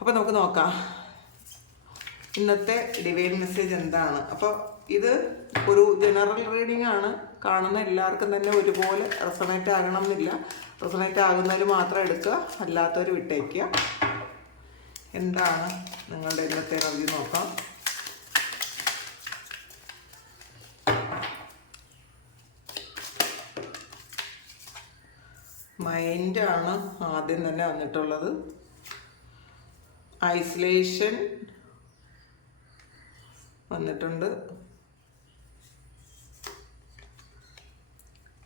അപ്പോൾ നമുക്ക് നോക്കാം. ഇന്നത്തെ ഡിവൈൻ മെസ്സേജ് എന്താണ്? അപ്പോൾ ഇത് ഒരു ജനറൽ റീഡിംഗ് ആണ്. കാണുന്ന എല്ലാവർക്കും തന്നെ ഒരുപോലെ റെസണേറ്റ് ആകണം എന്നില്ല. റെസണേറ്റ് ആകുന്നതിൽ മാത്രം എടുക്കുക അല്ലാത്തവർ വിട്ടേക്കുക. എന്താണ് നിങ്ങളുടെ ഇന്നത്തെ എനർജി നോക്കാം. മൈൻഡാണ് ആദ്യം തന്നെ വന്നിട്ടുള്ളത്. ഐസൊലേഷൻ വന്നിട്ടുണ്ട്.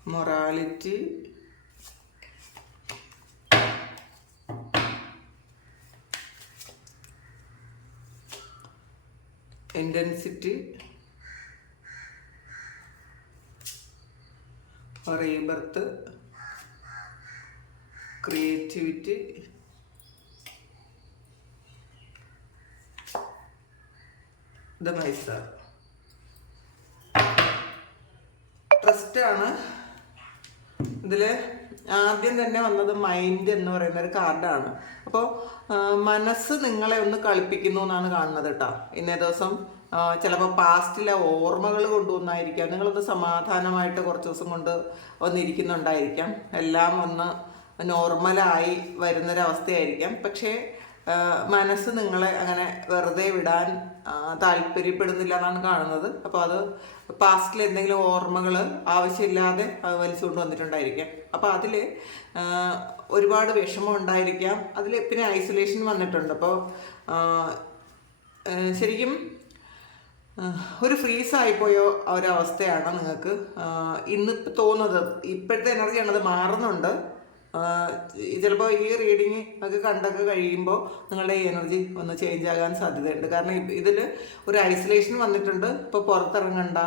മൊറാലിറ്റി. Intensity rebirth creativity. ഇത് മൈസർ ട്രസ്റ്റ് ആണ്. ഇതിൽ ആദ്യം തന്നെ വന്നത് മൈൻഡ് എന്ന് പറയുന്ന ഒരു കാർഡാണ് അപ്പോൾ മനസ്സ് നിങ്ങളെ ഒന്ന് കളിപ്പിക്കുന്നു എന്നാണ് കാണുന്നത് കേട്ടോ. ഇന്നേ ദിവസം ചിലപ്പോൾ പാസ്റ്റിലെ ഓർമ്മകൾ കൊണ്ടുവന്നായിരിക്കാം നിങ്ങളൊന്ന് സമാധാനമായിട്ട് കുറച്ച് ദിവസം കൊണ്ട് വന്നിരിക്കുന്നുണ്ടായിരിക്കാം. എല്ലാം ഒന്ന് നോർമലായി വരുന്നൊരവസ്ഥയായിരിക്കാം. പക്ഷേ മനസ്സ് നിങ്ങളെ അങ്ങനെ വെറുതെ വിടാൻ താല്പര്യപ്പെടുന്നില്ല എന്നാണ് കാണുന്നത്. അപ്പോൾ അത് പാസ്റ്റിൽ എന്തെങ്കിലും ഓർമ്മകൾ ആവശ്യമില്ലാതെ വലിച്ചുകൊണ്ട് വന്നിട്ടുണ്ടായിരിക്കാം. അപ്പോൾ അതിൽ ഒരുപാട് വിഷമം ഉണ്ടായിരിക്കാം. അതിൽ പിന്നെ ഐസൊലേഷൻ വന്നിട്ടുണ്ട്. അപ്പോൾ ശരിക്കും ഒരു ഫ്രീസ് ആയിപ്പോയോ ഒരവസ്ഥയാണ് നിങ്ങൾക്ക് ഇന്നിപ്പോൾ തോന്നുന്നത്. ഇപ്പോഴത്തെ എനർജിയാണ് അത് മാറുന്നുണ്ട്. ചിലപ്പോൾ ഈ റീഡിങ് ഒക്കെ കണ്ടൊക്കെ കഴിയുമ്പോൾ നിങ്ങളുടെ എനർജി ഒന്ന് ചേഞ്ച് ആകാൻ സാധ്യതയുണ്ട്. കാരണം ഇതിൽ ഒരു ഐസൊലേഷൻ വന്നിട്ടുണ്ട്. ഇപ്പോൾ പുറത്തിറങ്ങണ്ട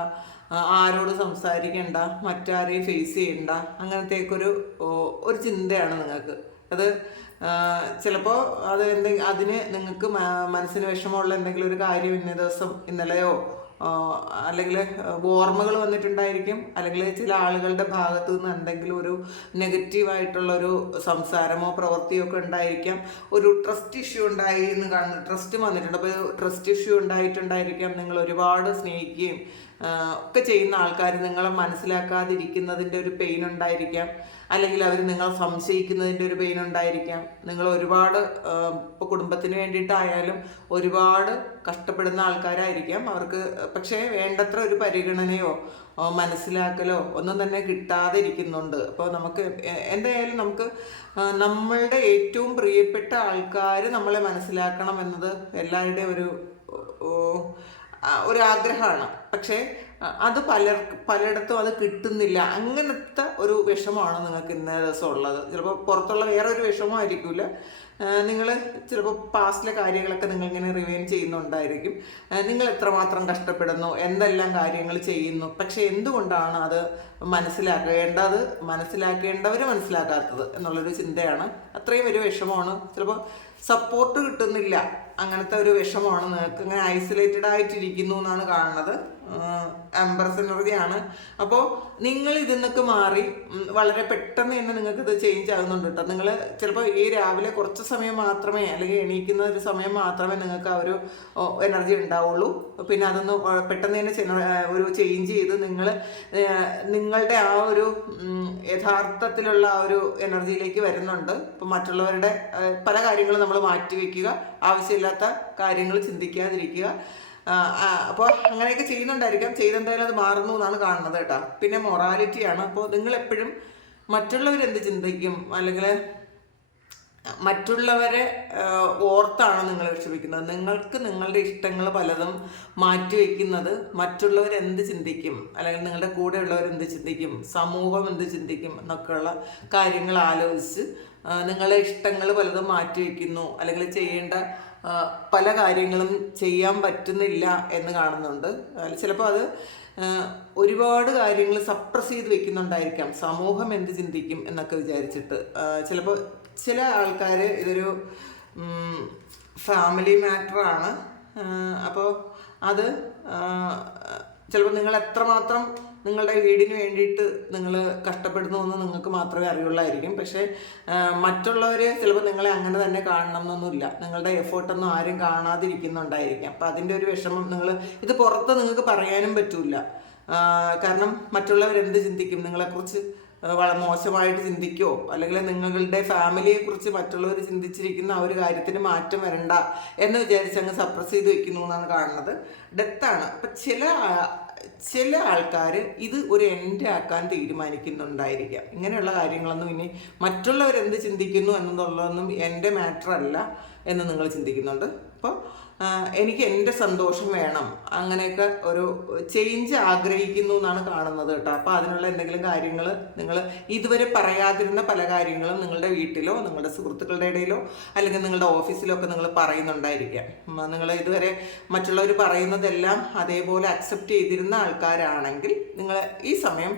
ആരോട് സംസാരിക്കണ്ട മറ്റാരെയും ഫേസ് ചെയ്യണ്ട അങ്ങനത്തേക്കൊരു ഒരു ചിന്തയാണ് നിങ്ങൾക്ക്. അത് ചിലപ്പോൾ അത് എന്തെങ്കിലും അതിന് നിങ്ങൾക്ക് മനസ്സിന് വിഷമമുള്ള എന്തെങ്കിലും ഒരു കാര്യം ഇന്ന ദിവസം ഇന്നലെയോ അല്ലെങ്കിൽ ഓർമ്മകൾ വന്നിട്ടുണ്ടായിരിക്കും. അല്ലെങ്കിൽ ചില ആളുകളുടെ ഭാഗത്തു നിന്ന് എന്തെങ്കിലും ഒരു നെഗറ്റീവായിട്ടുള്ള ഒരു സംസാരമോ പ്രവൃത്തിയോ ഒക്കെ ഉണ്ടായിരിക്കാം. ഒരു ട്രസ്റ്റ് ഇഷ്യൂ ഉണ്ടായി എന്ന് കാണുന്നു ട്രസ്റ്റ് വന്നിട്ടുണ്ട്. അപ്പോൾ ട്രസ്റ്റ് ഇഷ്യൂ ഉണ്ടായിട്ടുണ്ടായിരിക്കാം. നിങ്ങൾ ഒരുപാട് സ്നേഹിക്കുകയും ഒക്കെ ചെയ്യുന്ന ആൾക്കാർ നിങ്ങളെ മനസ്സിലാക്കാതിരിക്കുന്നതിന്റെ ഒരു പെയിൻ ഉണ്ടായിരിക്കാം. അല്ലെങ്കിൽ അവർ നിങ്ങൾ സംശയിക്കുന്നതിന്റെ ഒരു പെയിൻ ഉണ്ടായിരിക്കാം. നിങ്ങൾ ഒരുപാട് ഇപ്പോൾ കുടുംബത്തിന് വേണ്ടിയിട്ടായാലും ഒരുപാട് കഷ്ടപ്പെടുന്ന ആൾക്കാരായിരിക്കാം. അവർക്ക് പക്ഷേ വേണ്ടത്ര ഒരു പരിഗണനയോ മനസ്സിലാക്കലോ ഒന്നും തന്നെ കിട്ടാതെ ഇരിക്കുന്നുണ്ട് അപ്പോൾ നമുക്ക് എന്തായാലും നമുക്ക് നമ്മളുടെ ഏറ്റവും പ്രിയപ്പെട്ട ആൾക്കാർ നമ്മളെ മനസ്സിലാക്കണം എന്നത് എല്ലാവരുടെയും ഒരു ഒരു ആഗ്രഹമാണ് പക്ഷേ അത് പലർ പലയിടത്തും അത് കിട്ടുന്നില്ല. അങ്ങനത്തെ ഒരു വിഷമമാണ് നിങ്ങൾക്ക് ഇന്ന ദിവസം ഉള്ളത്. ചിലപ്പോൾ പുറത്തുള്ള വേറെ ഒരു വിഷമമായിരിക്കില്ല നിങ്ങൾ ചിലപ്പോൾ പാസ്റ്റിലെ കാര്യങ്ങളൊക്കെ നിങ്ങൾ ഇങ്ങനെ റിവൈൻ ചെയ്യുന്നുണ്ടായിരിക്കും നിങ്ങൾ എത്രമാത്രം കഷ്ടപ്പെടുന്നു എന്തെല്ലാം കാര്യങ്ങൾ ചെയ്യുന്നു പക്ഷെ എന്തുകൊണ്ടാണ് അത് മനസ്സിലാക്കേണ്ടത് മനസ്സിലാക്കേണ്ടവർ മനസ്സിലാക്കാത്തത് എന്നുള്ളൊരു ചിന്തയാണ്. അത്രയും ഒരു വിഷമമാണ്. ചിലപ്പോൾ സപ്പോർട്ട് കിട്ടുന്നില്ല. അങ്ങനത്തെ ഒരു വിഷമമാണ്. നിങ്ങൾക്ക് ഇങ്ങനെ ഐസൊലേറ്റഡ് ആയിട്ടിരിക്കുന്നു എന്നാണ് കാണുന്നത്. എംബർസ് എനർജിയാണ് അപ്പോൾ നിങ്ങൾ ഇതിൽ നിന്നൊക്കെ മാറി വളരെ പെട്ടെന്ന് തന്നെ നിങ്ങൾക്ക് ഇത് ചേഞ്ച് ആകുന്നുണ്ട് കേട്ടോ നിങ്ങൾ ചിലപ്പോൾ ഈ രാവിലെ കുറച്ച് സമയം മാത്രമേ അല്ലെങ്കിൽ എണീക്കുന്ന ഒരു സമയം മാത്രമേ നിങ്ങൾക്ക് ആ ഒരു എനർജി ഉണ്ടാവുള്ളൂ. പിന്നെ അതൊന്ന് പെട്ടെന്ന് തന്നെ ഒരു ചേഞ്ച് ചെയ്ത് നിങ്ങൾ നിങ്ങളുടെ ആ ഒരു യഥാർത്ഥത്തിലുള്ള ആ ഒരു എനർജിയിലേക്ക് വരുന്നുണ്ട്. ഇപ്പം മറ്റുള്ളവരുടെ പല കാര്യങ്ങളും നമ്മൾ മാറ്റിവെക്കുക ആവശ്യമില്ലാത്ത കാര്യങ്ങൾ ചിന്തിക്കാതിരിക്കുക. അപ്പോൾ അങ്ങനെയൊക്കെ ചെയ്യുന്നുണ്ടായിരിക്കാം. ചെയ്തെന്തായാലും അത് മാറുന്നു എന്നാണ് കാണുന്നത് കേട്ടോ. പിന്നെ മൊറാലിറ്റിയാണ് അപ്പോൾ നിങ്ങൾ എപ്പോഴും മറ്റുള്ളവർ എന്ത് ചിന്തിക്കും? അല്ലെങ്കിൽ മറ്റുള്ളവരെ ഓർത്താണ് നിങ്ങൾ വിഷമിക്കുന്നത്. നിങ്ങൾക്ക് നിങ്ങളുടെ ഇഷ്ടങ്ങൾ പലതും മാറ്റിവെക്കുന്നത് മറ്റുള്ളവരെന്ത് ചിന്തിക്കും? അല്ലെങ്കിൽ നിങ്ങളുടെ കൂടെയുള്ളവർ എന്ത് ചിന്തിക്കും? സമൂഹം എന്ത് ചിന്തിക്കും? എന്നൊക്കെയുള്ള കാര്യങ്ങൾ ആലോചിച്ച് നിങ്ങളുടെ ഇഷ്ടങ്ങൾ പലതും മാറ്റിവെക്കുന്നു അല്ലെങ്കിൽ ചെയ്യേണ്ട പല കാര്യങ്ങളും ചെയ്യാൻ പറ്റുന്നില്ല എന്ന് കാണുന്നുണ്ട്. ചിലപ്പോൾ അത് ഒരുപാട് കാര്യങ്ങൾ സപ്രസ് ചെയ്ത് വെക്കുന്നുണ്ടായിരിക്കാം. സമൂഹം എന്ത് ചിന്തിക്കും എന്നൊക്കെ വിചാരിച്ചിട്ട്. ചിലപ്പോൾ ചില ആൾക്കാർ ഇതൊരു ഫാമിലി മാറ്ററാണ് അപ്പോൾ അത് ചിലപ്പോൾ നിങ്ങൾ എത്രമാത്രം നിങ്ങളുടെ വീടിന് വേണ്ടിയിട്ട് നിങ്ങൾ കഷ്ടപ്പെടുന്നു എന്ന് നിങ്ങൾക്ക് മാത്രമേ അറിയുള്ളായിരിക്കും. പക്ഷേ മറ്റുള്ളവർ ചിലപ്പോൾ നിങ്ങളെ അങ്ങനെ തന്നെ കാണണം എന്നൊന്നുമില്ല. നിങ്ങളുടെ എഫേർട്ടൊന്നും ആരും കാണാതിരിക്കുന്നുണ്ടായിരിക്കും. അപ്പം അതിന്റെ ഒരു വിഷമം നിങ്ങൾ ഇത് പുറത്ത് നിങ്ങൾക്ക് പറയാനും പറ്റില്ല കാരണം മറ്റുള്ളവർ എന്ത് ചിന്തിക്കും? നിങ്ങളെക്കുറിച്ച് വളരെ മോശമായിട്ട് ചിന്തിക്കോ? അല്ലെങ്കിൽ നിങ്ങളുടെ ഫാമിലിയെക്കുറിച്ച് മറ്റുള്ളവർ ചിന്തിച്ചിരിക്കുന്ന ആ ഒരു കാര്യത്തിന് മാറ്റം വരണ്ട എന്ന് വിചാരിച്ച് അങ്ങ് സപ്രസ് ചെയ്ത് വെക്കുന്നു എന്നാണ് കാണുന്നത്. ഡെത്താണ് അപ്പം ചില ചില ആൾക്കാർ ഇത് ഒരു എൻഡാക്കാൻ തീരുമാനിക്കുന്നുണ്ടായിരിക്കാം. ഇങ്ങനെയുള്ള കാര്യങ്ങളൊന്നും ഇനി മറ്റുള്ളവരെന്ത് ചിന്തിക്കുന്നു എന്നുള്ളതൊന്നും എന്റെ മാറ്റർ അല്ല എന്ന് നിങ്ങൾ ചിന്തിക്കുന്നുണ്ട്. അപ്പോൾ എനിക്ക് എന്റെ സന്തോഷം വേണം. അങ്ങനെയൊക്കെ ഒരു ചേഞ്ച് ആഗ്രഹിക്കുന്നു എന്നാണ് കാണുന്നത് കേട്ടോ. അപ്പോൾ അതിനുള്ള എന്തെങ്കിലും കാര്യങ്ങൾ നിങ്ങൾ ഇതുവരെ പറയാതിരുന്ന പല കാര്യങ്ങളും നിങ്ങളുടെ വീട്ടിലോ നിങ്ങളുടെ സുഹൃത്തുക്കളുടെ ഇടയിലോ അല്ലെങ്കിൽ നിങ്ങളുടെ ഓഫീസിലോ ഒക്കെ നിങ്ങൾ പറയുന്നുണ്ടായിരിക്കാം. നിങ്ങൾ ഇതുവരെ മറ്റുള്ളവർ പറയുന്നതെല്ലാം അതേപോലെ അക്സെപ്റ്റ് ചെയ്തിരുന്ന ആൾക്കാരാണെങ്കിൽ നിങ്ങൾ ഈ സമയം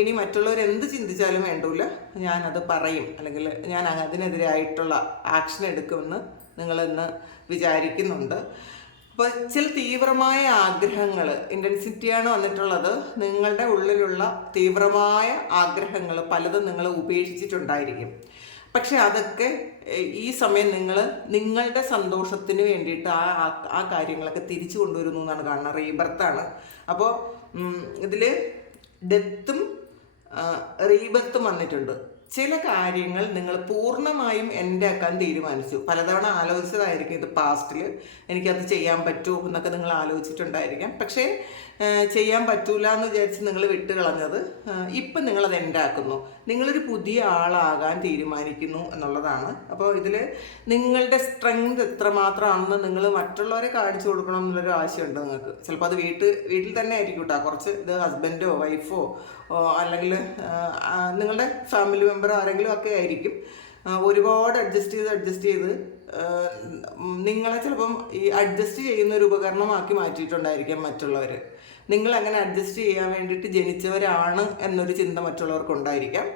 ഇനി മറ്റുള്ളവർ എന്ത് ചിന്തിച്ചാലും വേണ്ടൂല ഞാനത് പറയും. അല്ലെങ്കിൽ ഞാൻ അതിനെതിരായിട്ടുള്ള ആക്ഷൻ എടുക്കുമെന്ന് നിങ്ങൾ ഇന്ന് വിചാരിക്കുന്നുണ്ട്. അപ്പോൾ ചില തീവ്രമായ ആഗ്രഹങ്ങൾ ഇന്റൻസിറ്റിയാണ് വന്നിട്ടുള്ളത്. നിങ്ങളുടെ ഉള്ളിലുള്ള തീവ്രമായ ആഗ്രഹങ്ങൾ പലതും നിങ്ങൾ ഉപേക്ഷിച്ചിട്ടുണ്ടായിരിക്കും. പക്ഷെ അതൊക്കെ ഈ സമയം നിങ്ങൾ നിങ്ങളുടെ സന്തോഷത്തിന് വേണ്ടിയിട്ട് ആ ആ- കാര്യങ്ങളൊക്കെ തിരിച്ചു കൊണ്ടുവരുന്നു എന്നാണ് കാണുന്നത്. റീബർത്താണ് അപ്പോൾ ഇതിൽ ഡെത്തും റീബർത്തും വന്നിട്ടുണ്ട്. ചില കാര്യങ്ങൾ നിങ്ങൾ പൂർണമായും എന്റെ ആക്കാൻ തീരുമാനിച്ചു. പലതവണ ആലോചിച്ചതായിരിക്കും ഇത് പാസ്റ്റിൽ എനിക്കത് ചെയ്യാൻ പറ്റുമോ എന്നൊക്കെ നിങ്ങൾ ആലോചിച്ചിട്ടുണ്ടായിരിക്കാം. പക്ഷേ ചെയ്യാൻ പറ്റൂല എന്ന് വിചാരിച്ച് നിങ്ങൾ വിട്ട് കളഞ്ഞത് ഇപ്പം നിങ്ങളത് ഉണ്ടാക്കുന്നു നിങ്ങളൊരു പുതിയ ആളാകാൻ തീരുമാനിക്കുന്നു എന്നുള്ളതാണ്. അപ്പോൾ ഇതിൽ നിങ്ങളുടെ സ്ട്രെങ്ത് എത്രമാത്രമാണെന്ന് നിങ്ങൾ മറ്റുള്ളവരെ കാണിച്ചു കൊടുക്കണം എന്നുള്ളൊരു ആവശ്യമുണ്ട് നിങ്ങൾക്ക്. ചിലപ്പോൾ അത് വീട്ട് വീട്ടിൽ തന്നെ ആയിരിക്കും കേട്ടോ കുറച്ച് ഇത് ഹസ്ബൻഡോ വൈഫോ അല്ലെങ്കിൽ നിങ്ങളുടെ ഫാമിലി മെമ്പർ ആരെങ്കിലും ഒക്കെ ആയിരിക്കും. ഒരുപാട് അഡ്ജസ്റ്റ് ചെയ്ത് അഡ്ജസ്റ്റ് ചെയ്ത് നിങ്ങളെ ചിലപ്പം ഈ അഡ്ജസ്റ്റ് ചെയ്യുന്ന ഒരു ഉപകരണമാക്കി മാറ്റിയിട്ടുണ്ടായിരിക്കാം മറ്റുള്ളവർ നിങ്ങൾ അങ്ങനെ അഡ്ജസ്റ്റ് ചെയ്യാൻ വേണ്ടിയിട്ട് ജനിച്ചവരാണ് എന്നൊരു ചിന്ത മറ്റുള്ളവർക്ക് ഉണ്ടായിരിക്കാം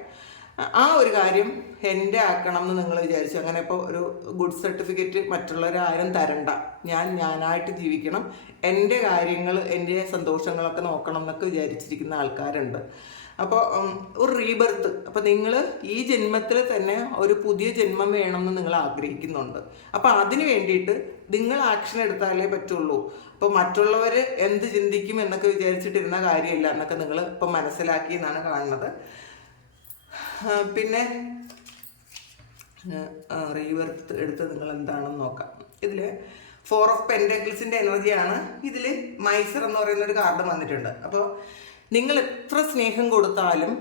ആ ഒരു കാര്യം എന്റെ ആക്കണം എന്ന് നിങ്ങൾ വിചാരിച്ചു. അങ്ങനെ ഇപ്പോൾ ഒരു ഗുഡ് സർട്ടിഫിക്കറ്റ് മറ്റുള്ളവരാരും തരണ്ട. ഞാൻ ഞാനായിട്ട് ജീവിക്കണം. എന്റെ കാര്യങ്ങൾ എന്റെ സന്തോഷങ്ങളൊക്കെ നോക്കണം എന്നൊക്കെ വിചാരിച്ചിരിക്കുന്ന ആൾക്കാരുണ്ട്. അപ്പോൾ ഒരു റീബർത്ത് അപ്പോൾ നിങ്ങൾ ഈ ജന്മത്തിൽ തന്നെ ഒരു പുതിയ ജന്മം വേണമെന്ന് നിങ്ങൾ ആഗ്രഹിക്കുന്നുണ്ട്. അപ്പോൾ അതിന് വേണ്ടിയിട്ട് നിങ്ങൾ ആക്ഷൻ എടുത്താലേ പറ്റുള്ളൂ. അപ്പോൾ മറ്റുള്ളവർ എന്ത് ചിന്തിക്കും എന്നൊക്കെ വിചാരിച്ചിട്ടിരുന്ന കാര്യമില്ല എന്നൊക്കെ നിങ്ങൾ ഇപ്പം മനസ്സിലാക്കി എന്നാണ് കാണുന്നത്. പിന്നെ റീവർത്ത് എടുത്ത് നിങ്ങൾ എന്താണെന്ന് നോക്കാം. ഇതിൽ ഫോർ ഓഫ് പെൻഡക്കിൾസിന്റെ എനർജിയാണ് ഇതിൽ മൈസർ എന്ന് പറയുന്ന ഒരു കാർഡ് വന്നിട്ടുണ്ട്. അപ്പോൾ നിങ്ങൾ എത്ര സ്നേഹം കൊടുത്താലും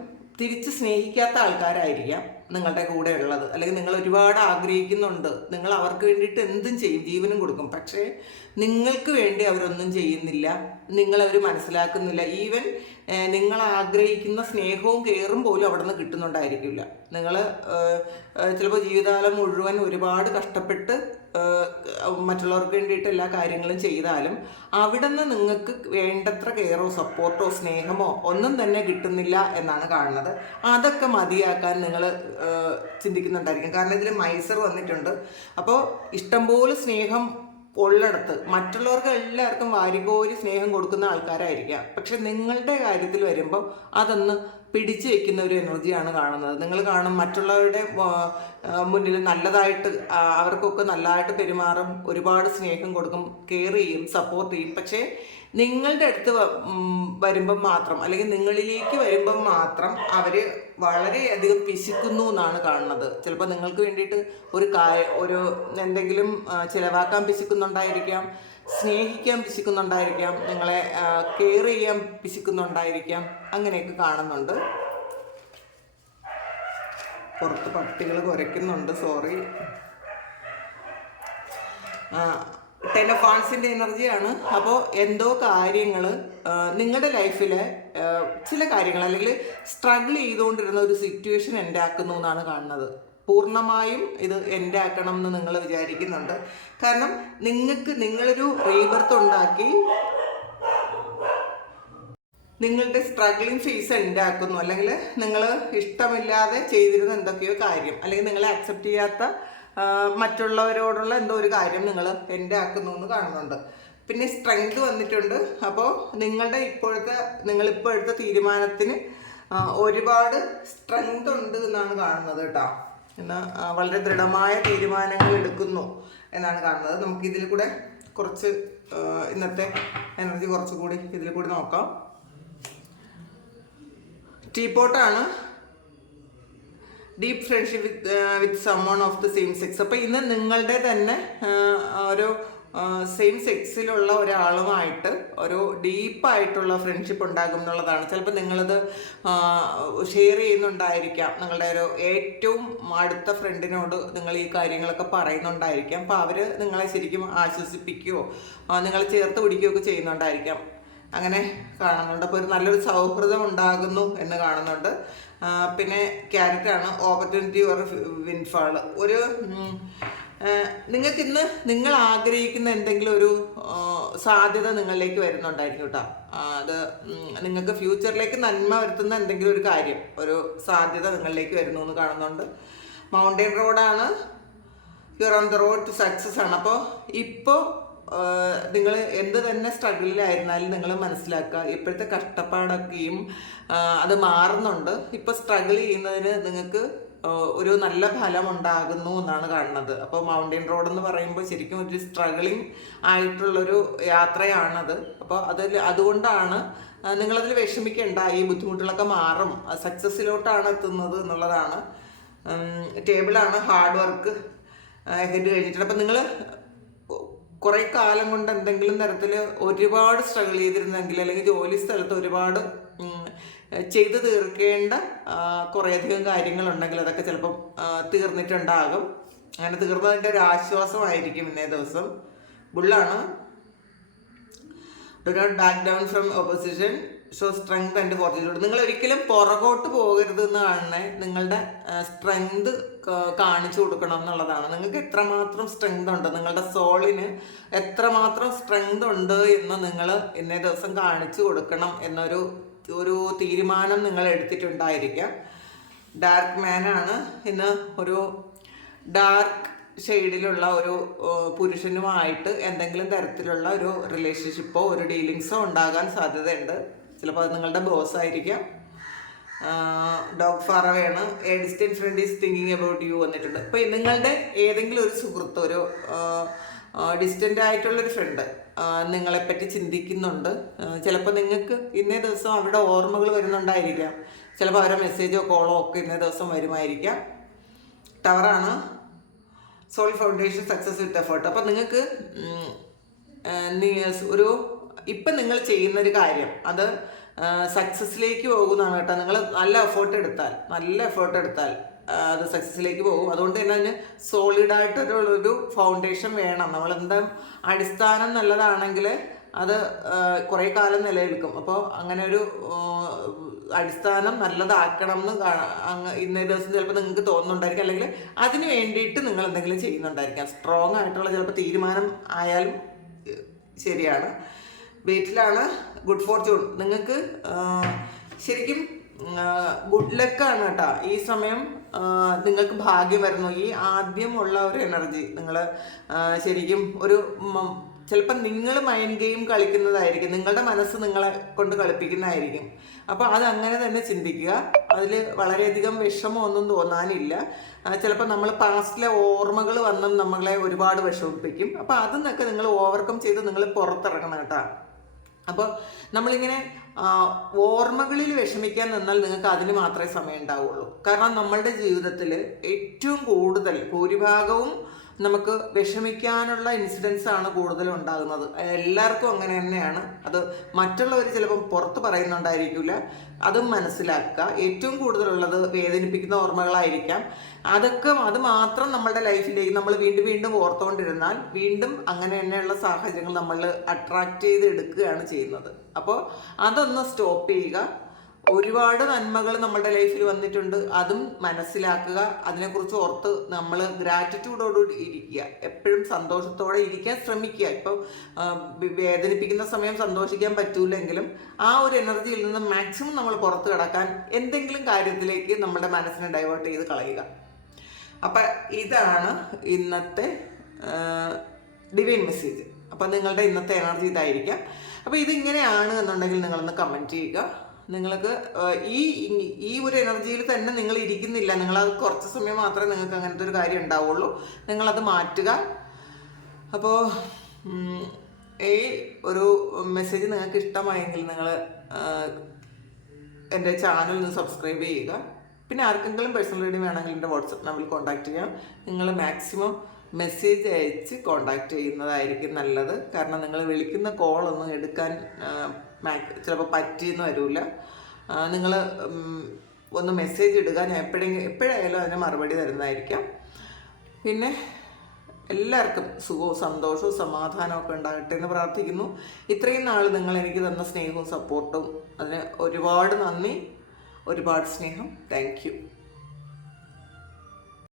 തിരിച്ച് സ്നേഹിക്കാത്ത ആൾക്കാരായിരിക്കാം നിങ്ങളുടെ കൂടെ ഉള്ളത്. അല്ലെങ്കിൽ നിങ്ങൾ ഒരുപാട് ആഗ്രഹിക്കുന്നുണ്ട്. നിങ്ങൾ അവർക്ക് വേണ്ടിയിട്ട് എന്തും ചെയ്യും ജീവനും കൊടുക്കും. പക്ഷേ നിങ്ങൾക്ക് വേണ്ടി അവരൊന്നും ചെയ്യുന്നില്ല. നിങ്ങളവർ മനസ്സിലാക്കുന്നില്ല. ഈവൻ നിങ്ങൾ ആഗ്രഹിക്കുന്ന സ്നേഹവും കെയറും പോലും അവിടെ നിന്ന് കിട്ടുന്നുണ്ടായിരിക്കില്ല നിങ്ങൾ ചിലപ്പോൾ ജീവിതകാലം മുഴുവൻ ഒരുപാട് കഷ്ടപ്പെട്ട് മറ്റുള്ളവർക്ക് വേണ്ടിയിട്ട് എല്ലാ കാര്യങ്ങളും ചെയ്താലും അവിടെ നിന്ന് നിങ്ങൾക്ക് വേണ്ടത്ര കെയറോ സപ്പോർട്ടോ സ്നേഹമോ ഒന്നും തന്നെ കിട്ടുന്നില്ല എന്നാണ് കാണുന്നത്. അതൊക്കെ മതിയാക്കാൻ നിങ്ങൾ ചിന്തിക്കുന്നുണ്ടായിരിക്കും. കാരണം ഇതിൽ മൈസർ വന്നിട്ടുണ്ട്. അപ്പോൾ ഇഷ്ടംപോലെ സ്നേഹം ഉള്ളിടത്ത് മറ്റുള്ളവർക്ക് എല്ലാവർക്കും വാരികോരി സ്നേഹം കൊടുക്കുന്ന ആൾക്കാരായിരിക്കാം. പക്ഷെ നിങ്ങളുടെ കാര്യത്തിൽ വരുമ്പോൾ അതൊന്ന് പിടിച്ചു വെക്കുന്ന ഒരു എനർജിയാണ് കാണുന്നത്. നിങ്ങൾ കാണും മറ്റുള്ളവരുടെ മുന്നിൽ നല്ലതായിട്ട് അവർക്കൊക്കെ നല്ലതായിട്ട് പെരുമാറും ഒരുപാട് സ്നേഹം കൊടുക്കും കെയർ ചെയ്യും സപ്പോർട്ട് ചെയ്യും. പക്ഷേ നിങ്ങളുടെ അടുത്ത് വരുമ്പം മാത്രം അല്ലെങ്കിൽ നിങ്ങളിലേക്ക് വരുമ്പം മാത്രം അവർ വളരെയധികം പിശുക്കുന്നു എന്നാണ് കാണുന്നത്. ചിലപ്പോൾ നിങ്ങൾക്ക് വേണ്ടിയിട്ട് ഒരു കായ ഒരു എന്തെങ്കിലും ചിലവാക്കാൻ പിശുക്കുന്നുണ്ടായിരിക്കാം സ്നേഹിക്കാൻ പിശുക്കുന്നുണ്ടായിരിക്കാം നിങ്ങളെ കെയർ ചെയ്യാൻ പിശുക്കുന്നുണ്ടായിരിക്കാം അങ്ങനെയൊക്കെ കാണുന്നുണ്ട്. പുറത്ത് പട്ടികൾ കുരയ്ക്കുന്നുണ്ട് സോറി. ആൺസിന്റെ എനർജിയാണ്. അപ്പോൾ എന്തോ കാര്യങ്ങൾ നിങ്ങളുടെ ലൈഫിലെ ചില കാര്യങ്ങൾ അല്ലെങ്കിൽ സ്ട്രഗിൾ ചെയ്തുകൊണ്ടിരുന്ന ഒരു സിറ്റുവേഷൻ എന്റെ ആക്കുന്നു എന്നാണ് കാണുന്നത്. പൂർണമായും ഇത് എന്റെ ആക്കണം എന്ന് നിങ്ങൾ വിചാരിക്കുന്നുണ്ട്. കാരണം നിങ്ങൾക്ക് നിങ്ങളൊരു റീബർത്ത് ഉണ്ടാക്കി നിങ്ങളുടെ സ്ട്രഗ്ലിംഗ് ഫേസ് ഉണ്ടാക്കുന്നു അല്ലെങ്കിൽ നിങ്ങൾ ഇഷ്ടമില്ലാതെ ചെയ്തിരുന്ന എന്തൊക്കെയോ കാര്യം അല്ലെങ്കിൽ നിങ്ങളെ അക്സെപ്റ്റ് ചെയ്യാത്ത മറ്റുള്ളവരോടുള്ള എന്തോ ഒരു കാര്യം നിങ്ങൾ എന്റെ ആക്കുന്നു എന്ന് കാണുന്നുണ്ട്. പിന്നെ സ്ട്രെങ്ത് വന്നിട്ടുണ്ട്. അപ്പോൾ നിങ്ങളുടെ ഇപ്പോഴത്തെ നിങ്ങൾ ഇപ്പോൾ എടുത്ത തീരുമാനത്തിന് ഒരുപാട് സ്ട്രെങ്ത് ഉണ്ട് എന്നാണ് കാണുന്നത് കേട്ടോ. എന്നാൽ വളരെ ദൃഢമായ തീരുമാനങ്ങൾ എടുക്കുന്നു എന്നാണ് കാണുന്നത്. നമുക്ക് ഇതിൽ കൂടെ കുറച്ച് ഇന്നത്തെ എനർജി കുറച്ചുകൂടി ഇതിൽ കൂടി നോക്കാം. ടീപോട്ടാണ് deep friendship with with someone of the same sex അപ്പോൾ ഇന്ന് നിങ്ങളുടെ തന്നെ ഒരു സെയിം സെക്സിലുള്ള ഒരാളുമായിട്ട് ഒരു ഡീപ്പായിട്ടുള്ള ഫ്രണ്ട്ഷിപ്പ് ഉണ്ടാകും എന്നുള്ളതാണ്. ചിലപ്പോൾ നിങ്ങളത് ഷെയർ ചെയ്യുന്നുണ്ടായിരിക്കാം. നിങ്ങളുടെ ഒരു ഏറ്റവും അടുത്ത ഫ്രണ്ടിനോട് നിങ്ങൾ ഈ കാര്യങ്ങളൊക്കെ പറയുന്നുണ്ടായിരിക്കാം. അപ്പോൾ അവർ നിങ്ങളെ ശരിക്കും ആശ്വസിപ്പിക്കുകയോ നിങ്ങളെ ചേർത്ത് പിടിക്കുകയോ ഒക്കെ ചെയ്യുന്നുണ്ടായിരിക്കാം. അങ്ങനെ കാണുന്നുണ്ട്. അപ്പോൾ ഒരു നല്ലൊരു സൗഹൃദം ഉണ്ടാകുന്നു എന്ന് കാണുന്നുണ്ട്. പിന്നെ ക്യാരറ്റാണ് ഓപ്പർച്യൂണിറ്റി ഓർ വിൻഫാൾ ഒരു നിങ്ങൾക്ക് ഇന്ന് നിങ്ങൾ ആഗ്രഹിക്കുന്ന എന്തെങ്കിലും ഒരു സാധ്യത നിങ്ങളിലേക്ക് വരുന്നുണ്ടായിരിക്കും കേട്ടോ. അത് നിങ്ങൾക്ക് ഫ്യൂച്ചറിലേക്ക് നന്മ വരുത്തുന്ന എന്തെങ്കിലും ഒരു കാര്യം ഒരു സാധ്യത നിങ്ങളിലേക്ക് വരുന്നു എന്ന് കാണുന്നുണ്ട് മൗണ്ടൻ റോഡാണ് your on the road to success ആണ്. അപ്പോൾ ഇപ്പോൾ നിങ്ങൾ എന്ത് തന്നെ സ്ട്രഗിളിലായിരുന്നാലും നിങ്ങൾ മനസ്സിലാക്കുക ഇപ്പോഴത്തെ കഷ്ടപ്പാടൊക്കെയും അത് മാറുന്നുണ്ട്. ഇപ്പോൾ സ്ട്രഗിൾ ചെയ്യുന്നതിന് നിങ്ങൾക്ക് ഒരു നല്ല ഫലം ഉണ്ടാകുന്നു എന്നാണ് കാണുന്നത്. അപ്പോൾ മൗണ്ടൻ റോഡ് എന്ന് പറയുമ്പോൾ ശരിക്കും ഒരു സ്ട്രഗിളിങ് ആയിട്ടുള്ളൊരു യാത്രയാണത്. അപ്പോൾ അതിൽ അതുകൊണ്ടാണ് നിങ്ങളതിൽ വിഷമിക്കേണ്ട ഈ ബുദ്ധിമുട്ടുകളൊക്കെ മാറും. സക്സസ്സിലോട്ടാണ് എത്തുന്നത് എന്നുള്ളതാണ്. ടേബിളാണ് ഹാർഡ് വർക്ക് ഹെഡ് കഴിഞ്ഞിട്ട് അപ്പം നിങ്ങൾ കുറേ കാലം കൊണ്ട് എന്തെങ്കിലും തരത്തിൽ ഒരുപാട് സ്ട്രഗിൾ ചെയ്തിരുന്നെങ്കിൽ അല്ലെങ്കിൽ ജോലി സ്ഥലത്ത് ഒരുപാട് ചെയ്തു തീർക്കേണ്ട കുറേയധികം കാര്യങ്ങളുണ്ടെങ്കിൽ അതൊക്കെ ചിലപ്പം തീർന്നിട്ടുണ്ടാകും. അങ്ങനെ തീർന്നതിന്റെ ഒരു ആശ്വാസമായിരിക്കും ഇന്നേ ദിവസം. ബുള്ളാണ്. Do not back down from opposition show strength and fortitude നിങ്ങൾ ഒരിക്കലും പുറകോട്ട് പോകരുത് എന്നാണ് നിങ്ങളുടെ സ്ട്രെങ്ത് കാണിച്ചു കൊടുക്കണം എന്നുള്ളതാണ്. നിങ്ങൾക്ക് എത്രമാത്രം സ്ട്രെങ്ത് ഉണ്ട് നിങ്ങളുടെ സോളിന് എത്രമാത്രം സ്ട്രെങ്ത് ഉണ്ട് എന്ന് നിങ്ങൾ ഇന്നേ ദിവസം കാണിച്ചു കൊടുക്കണം എന്നൊരു ഒരു തീരുമാനം നിങ്ങൾ എടുത്തിട്ടുണ്ടായിരിക്കാം. ഡാർക്ക് മാനാണ് ഇന്ന് ഒരു ഡാർക്ക് ഷെയ്ഡിലുള്ള ഒരു പുരുഷനുമായിട്ട് എന്തെങ്കിലും തരത്തിലുള്ള ഒരു റിലേഷൻഷിപ്പോ ഒരു ഡീലിങ്സോ ഉണ്ടാകാൻ സാധ്യതയുണ്ട്. ചിലപ്പോൾ അത് നിങ്ങളുടെ ബോസ് ആയിരിക്കാം. Dog ഫാറവയാണ്. A distant friend is thinking about you വന്നിട്ടുണ്ട്. അപ്പോൾ നിങ്ങളുടെ ഏതെങ്കിലും ഒരു സുഹൃത്ത് ഒരു ഡിസ്റ്റന്റ് ആയിട്ടുള്ളൊരു ഫ്രണ്ട് നിങ്ങളെപ്പറ്റി ചിന്തിക്കുന്നുണ്ട്. ചിലപ്പോൾ നിങ്ങൾക്ക് ഇന്നേ ദിവസം അവരുടെ ഓർമ്മകൾ വരുന്നുണ്ടായിരിക്കാം. ചിലപ്പോൾ അവരുടെ മെസ്സേജോ കോളോ ഒക്കെ ഇന്നേ ദിവസം വരുമായിരിക്കാം. ടവറാണ് soul foundation success with effort അപ്പം നിങ്ങൾക്ക് ഒരു ഇപ്പം നിങ്ങൾ ചെയ്യുന്നൊരു കാര്യം അത് സക്സസ്സിലേക്ക് പോകുന്നതാണ് കേട്ടോ. നിങ്ങൾ നല്ല എഫേർട്ട് എടുത്താൽ നല്ല എഫേർട്ട് എടുത്താൽ അത് സക്സസ്സിലേക്ക് പോകും. അതുകൊണ്ട് തന്നെ അതിന് സോളിഡായിട്ടൊരു ഫൗണ്ടേഷൻ വേണം. നമ്മളെന്താ അടിസ്ഥാനം നല്ലതാണെങ്കിൽ അത് കുറേ കാലം നിലനിൽക്കും. അപ്പോൾ അങ്ങനെ ഒരു അടിസ്ഥാനം നല്ലതാക്കണം എന്ന് ഇന്നേ ദിവസം ചിലപ്പോൾ നിങ്ങൾക്ക് തോന്നുന്നുണ്ടായിരിക്കും. അല്ലെങ്കിൽ അതിന് വേണ്ടിയിട്ട് നിങ്ങൾ എന്തെങ്കിലും ചെയ്യുന്നുണ്ടായിരിക്കാം. സ്ട്രോങ് ആയിട്ടുള്ള ചിലപ്പോൾ തീരുമാനം ആയാലും ശരിയാണ്. വീട്ടിലാണ് ഗുഡ് ഫോർച്യൂൺ നിങ്ങൾക്ക് ശരിക്കും ഗുഡ് ലക്കാണ് കേട്ടോ. ഈ സമയം നിങ്ങൾക്ക് ഭാഗ്യം വരുന്നു. ഈ ആദ്യമുള്ള ഒരു എനർജി നിങ്ങൾ ശരിക്കും ഒരു ചിലപ്പോൾ നിങ്ങൾ മൈൻഡ് ഗെയിം കളിക്കുന്നതായിരിക്കും. നിങ്ങളുടെ മനസ്സ് നിങ്ങളെ കൊണ്ട് കളിപ്പിക്കുന്നതായിരിക്കും. അപ്പോൾ അത് അങ്ങനെ തന്നെ ചിന്തിക്കുക. അതിൽ വളരെയധികം വിഷമമൊന്നും തോന്നാനില്ല. ചിലപ്പോൾ നമ്മൾ പാസ്റ്റിലെ ഓർമ്മകൾ വന്നും നമ്മളെ ഒരുപാട് വിഷമിപ്പിക്കും. അപ്പോൾ അതിൽ നിന്നൊക്കെ നിങ്ങൾ ഓവർകം ചെയ്ത് നിങ്ങൾ പുറത്തിറങ്ങണം കേട്ടോ. അപ്പോൾ നമ്മളിങ്ങനെ ഓർമ്മകളിൽ വിഷമിക്കാൻ നിന്നാൽ നിങ്ങൾക്ക് അതിന് മാത്രമേ സമയം ഉണ്ടാവുള്ളൂ. കാരണം നമ്മളുടെ ജീവിതത്തിൽ ഏറ്റവും കൂടുതൽ ഭൂരിഭാഗവും നമുക്ക് വിഷമിക്കാനുള്ള ഇൻസിഡൻസ് ആണ് കൂടുതലും ഉണ്ടാകുന്നത്. എല്ലാവർക്കും അങ്ങനെ തന്നെയാണ്. അത് മറ്റുള്ളവർ ചിലപ്പം പുറത്ത് പറയുന്നുണ്ടായിരിക്കില്ല അതും മനസ്സിലാക്കുക. ഏറ്റവും കൂടുതലുള്ളത് വേദനിപ്പിക്കുന്ന ഓർമ്മകളായിരിക്കാം. അതൊക്കെ അത് മാത്രം നമ്മുടെ ലൈഫിലേക്ക് നമ്മൾ വീണ്ടും വീണ്ടും ഓർത്തുകൊണ്ടിരുന്നാൽ വീണ്ടും അങ്ങനെ തന്നെയുള്ള സാഹചര്യങ്ങൾ നമ്മൾ അട്രാക്റ്റ് ചെയ്ത് എടുക്കുകയാണ് ചെയ്യുന്നത്. അപ്പോൾ അതൊന്ന് സ്റ്റോപ്പ് ചെയ്യുക. ഒരുപാട് നന്മകൾ നമ്മുടെ ലൈഫിൽ വന്നിട്ടുണ്ട്. അതും മനസ്സിലാക്കുക അതിനെക്കുറിച്ച് ഓർത്ത് നമ്മൾ ഗ്രാറ്റിറ്റ്യൂഡോടുകൂടി ഇരിക്കുക. എപ്പോഴും സന്തോഷത്തോടെ ഇരിക്കാൻ ശ്രമിക്കുക. ഇപ്പോൾ വേദനിപ്പിക്കുന്ന സമയം സന്തോഷിക്കാൻ പറ്റൂലെങ്കിലും ആ ഒരു എനർജിയിൽ നിന്ന് മാക്സിമം നമ്മൾ പുറത്ത് കിടക്കാൻ എന്തെങ്കിലും കാര്യത്തിലേക്ക് നമ്മുടെ മനസ്സിനെ ഡൈവേർട്ട് ചെയ്ത് കളയുക. അപ്പം ഇതാണ് ഇന്നത്തെ ഡിവൈൻ മെസ്സേജ് അപ്പം നിങ്ങളുടെ ഇന്നത്തെ എനർജി ഇതായിരിക്കാം. അപ്പോൾ ഇതിങ്ങനെയാണ് എന്നുണ്ടെങ്കിൽ നിങ്ങളൊന്ന് കമന്റ് ചെയ്യുക. നിങ്ങൾക്ക് ഈ ഈ- ഒരു എനർജിയിൽ തന്നെ നിങ്ങൾ ഇരിക്കുന്നില്ല. നിങ്ങളത് കുറച്ച് സമയം മാത്രമേ നിങ്ങൾക്ക് അങ്ങനത്തെ ഒരു കാര്യം ഉണ്ടാവുള്ളൂ. നിങ്ങളത് മാറ്റുക. അപ്പോൾ ഈ ഒരു മെസ്സേജ് നിങ്ങൾക്ക് ഇഷ്ടമായെങ്കിൽ നിങ്ങൾ എന്റെ ചാനൽ ഒന്ന് സബ്സ്ക്രൈബ് ചെയ്യുക. പിന്നെ ആർക്കെങ്കിലും പേഴ്സണൽ റീഡിംഗ് വേണമെങ്കിൽ എന്റെ വാട്സപ്പ് നമ്പറിൽ കോൺടാക്ട് ചെയ്യാം. നിങ്ങൾ മാക്സിമം മെസ്സേജ് അയച്ച് കോൺടാക്ട് ചെയ്യുന്നതായിരിക്കും നല്ലത്. കാരണം നിങ്ങൾ വിളിക്കുന്ന കോളൊന്നും എടുക്കാൻ ചിലപ്പോൾ പറ്റിയെന്ന് വരില്ല നിങ്ങൾ ഒന്ന് മെസ്സേജ് ഇടുക. ഞാൻ എപ്പോഴെങ്കിലും എപ്പോഴായാലും അതിന് മറുപടി തരുന്നതായിരിക്കാം. പിന്നെ എല്ലാവർക്കും സുഖവും സന്തോഷവും സമാധാനവും ഒക്കെ ഉണ്ടാകട്ടെ എന്ന് പ്രാർത്ഥിക്കുന്നു. ഇത്രയും നാൾ നിങ്ങൾ എനിക്ക് തന്ന സ്നേഹവും സപ്പോർട്ടും അതിന് ഒരുപാട് നന്ദി ഒരുപാട് സ്നേഹം. താങ്ക്